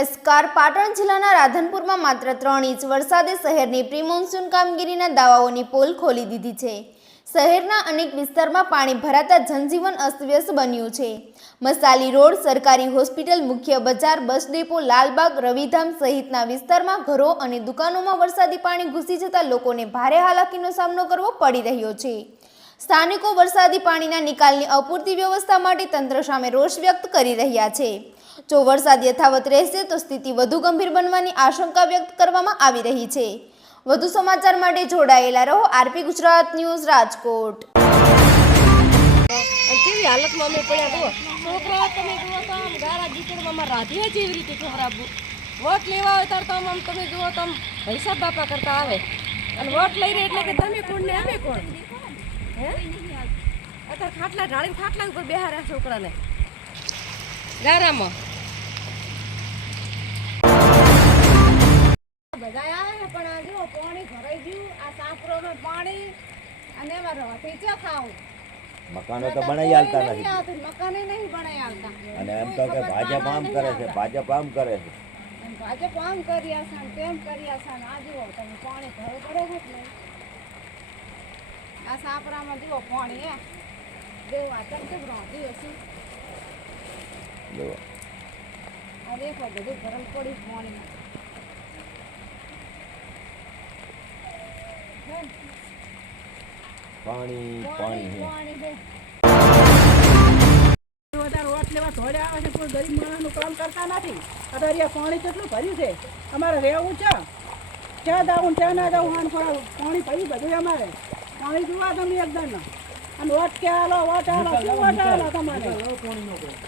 નમસ્કાર. પાટણ જિલ્લાના રાધનપુરમાં માત્ર 3 ઇંચ વરસાદે શહેરની પ્રી મોન્સૂન કામગીરીના દાવાઓની પોલ ખોલી દીધી છે. શહેરના અનેક વિસ્તારમાં પાણી ભરાતા જનજીવન અસ્તવ્યસ્ત બન્યું છે. મસાલી રોડ, સરકારી હોસ્પિટલ, મુખ્ય બજાર, બસ ડેપો, લાલબાગ, રવિધામ સહિતના વિસ્તારમાં ઘરો અને દુકાનોમાં વરસાદી પાણી ઘૂસી જતા લોકોને ભારે હાલાકીનો સામનો કરવો પડી રહ્યો છે. સ્થાનિકો વરસાદી પાણીના નિકાલની અપૂરતી વ્યવસ્થા માટે તંત્ર સામે રોષ વ્યક્ત કરી રહ્યા છે. જો વરસાદ યથાવત રહેશે તો સ્થિતિ વધુ ગંભીર બનવાની આશંકા વ્યક્ત કરવામાં આવી રહી છે. વધુ સમાચાર માટે જોડાયેલા રહો આરપી ગુજરાત ન્યૂઝ રાજકોટ. કેવી હાલતમાં અમે પડ્યા જુઓ છોકરા તમે જુઓ તો આમ ગારા ગીચડમાં રાધીએ જેવી રીતે ખવડાવવું. વોટ લેવા હોય ત્યારે તો આમ તમે જુઓ તો આમ હિસાબ બાપા કરતા આવે અને વોટ લઈ રહે એટલે કે તમે કોણ ને અમે કોણ હે અત્યારે ખાટલા ઢાળીને ખાટલા ઉપર બેહાર્યા છોકરાને ગારામાં બધા આવે પણ આ જુઓ પાણી ભરાઈ ગયું. આ સાપરોનું પાણી અને એમાં રોટી ચો ખાવું. મકાનો તો બનાવી આલતા નથી. મકાને નહીં બનાવી આલતા. અને એમ તો કે ભાજપ આમ કરે છે, ભાજપ આમ કરે છે. ભાજપ આમ કરી આસાન તેમ કરી આસાન. આ જુઓ તમે પાણી ભરે પડે છે ને આ સાપરામાં જુઓ પાણી હે જેવું આ ચમચમ રોટી હશે. આ દેખો બધું ગરમ પડી પાણીમાં. પાણી પાણી છે. વોટ લેવા ધોળે આવે છે, કોઈ ગરીબ માણસનું કામ કરતા નથી. અત્યારે પાણી કેટલું ભર્યું છે, અમારે રહેવું છે. ક્યાં દાવું ત્યાં ના જવું, પાણી ભર્યું બધું અમારે. પાણી જોવા તમે એકદમ અને વોટ ક્યાં આલો વોટ આલો શું વોટ આલો તમારે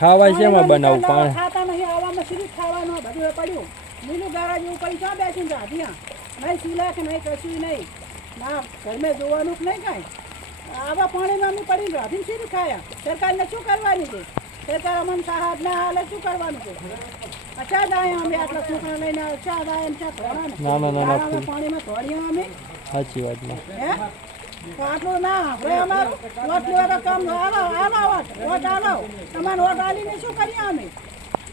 ખાવા છે એમાં બનાવું પાણી ખાતા નહીં. આવવામાં સીધું ખાવાનું બધું એ પડ્યું. લીલું ગારા જેવું પૈસા બેસીને રાધ્યા નહીં સિલા કે નહીં કશું નહીં ના ઘરમે જોવાનું જ નહીં કાંઈ. આવા પાણીમાં અમે પડીને રાધીને સીધું ખાયા. સરકારને શું કરવાની છે? સરકાર અમને સાહસ ના હાલે શું કરવાનું છે? અચ્છા દાય અમે આટલા છોકરા લઈને અચ્છા દાય એમ ચા ધોવાના પાણીમાં ધોળ્યા અમે. સાચી વાત ને હે તો આટલું ના હવે અમારું વોટ લેવા તો કામ આલો વોટ આલો. તમારે વોટ આલીને શું કરીએ અમે?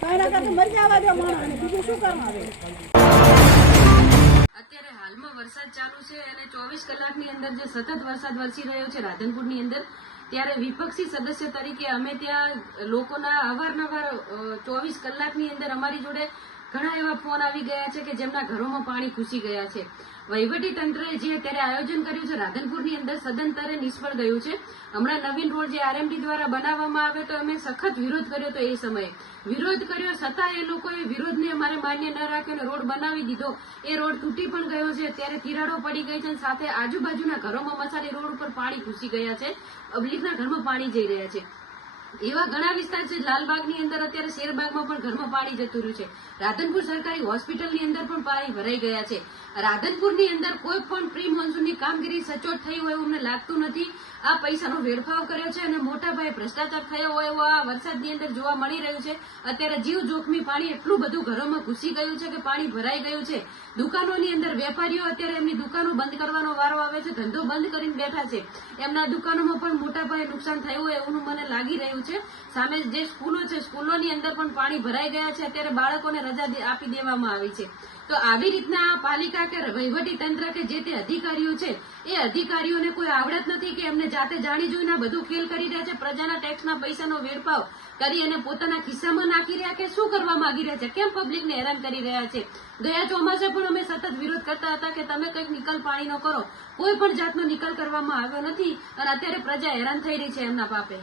કાંઈ ના કરતું મરી જવા દો માણસને, બીજું શું કરવા આવે? અત્યારે હાલમાં વરસાદ ચાલુ છે અને 24 કલાકની અંદર જે સતત વરસાદ વરસી રહ્યો છે રાધનપુરની અંદર, ત્યારે વિપક્ષી સદસ્ય તરીકે અમે ત્યાં લોકોના અવારનવાર 24 કલાકની અંદર અમારી જોડે ઘણા એવા ફોન આવી ગયા છે કે જેમના ઘરોમાં પાણી ઘૂસી ગયા છે. વહીવટી તંત્રએ જે અત્યારે આયોજન કર્યું છે રાધનપુરની અંદર સદંતરે નિષ્ફળ ગયું છે. હમણાં નવીન રોડ જે આરએમડી દ્વારા બનાવવામાં આવ્યો તો અમે સખત વિરોધ કર્યો તો એ સમયે વિરોધ કર્યો છતાં એ લોકોએ વિરોધને અમારે માન્ય ન રાખ્યો અને રોડ બનાવી દીધો. એ રોડ તૂટી પણ ગયો છે, અત્યારે તિરાડો પડી ગઈ છે અને સાથે આજુબાજુના ઘરોમાં મસાલી રોડ ઉપર પાણી ઘૂસી ગયા છે. પબ્લિકના ઘરમાં પાણી જઈ રહ્યા છે. એવા ઘણા વિસ્તાર છે. લાલબાગની અંદર અત્યારે શેરબાગમાં પણ ઘરમાં પાણી જતું રહ્યું છે. રાધનપુર સરકારી હોસ્પિટલની અંદર પણ પાણી ભરાઈ ગયા છે. રાધનપુરની અંદર કોઈ પણ પ્રી મોન્સૂનની કામગીરી સચોટ થઈ હોય એવું અમને લાગતું નથી. આ પૈસાનો વેડફાવ કર્યો છે અને મોટા પાયે ભ્રષ્ટાચાર થયો હોય એવું આ વરસાદની અંદર જોવા મળી રહ્યું છે. અત્યારે જીવ જોખમી પાણી એટલું બધું ઘરોમાં ઘૂસી ગયું છે કે પાણી ભરાઈ ગયું છે. દુકાનોની અંદર વેપારીઓ અત્યારે એમની દુકાનો બંધ કરવાનો વારો આવે છે, ધંધો બંધ કરીને બેઠા છે. એમના દુકાનોમાં પણ મોટા પાયે નુકસાન થયું હોય એવું મને લાગી રહ્યું છે. સામે જે સ્કૂલો છે, સ્કૂલોની અંદર પણ પાણી ભરાઈ ગયા છે. અત્યારે બાળકોને રજા આપી દેવામાં આવી છે. તો આવી રીતના પાલિકા કે વહીવટી તંત્ર કે જે તે અધિકારીઓ છે એ અધિકારીઓને કોઈ આવડત નથી કે એમને જાતે જાણી જોઈને બધું ખેલ કરી રહ્યા છે. પ્રજાના ટેક્સના પૈસાનો વેડફાવ કરી અને પોતાના ખિસ્સામાં નાખી રહ્યા કે શું કરવા માંગી રહ્યા છે? કેમ પબ્લિકને હેરાન કરી રહ્યા છે? ગયા ચોમાસે પણ અમે સતત વિરોધ કરતા હતા કે તમે કંઈક નિકાલ પાણીનો કરો. કોઈ પણ જાતનો નિકાલ કરવામાં આવ્યો નથી અને અત્યારે પ્રજા હેરાન થઈ રહી છે એમના પાપે.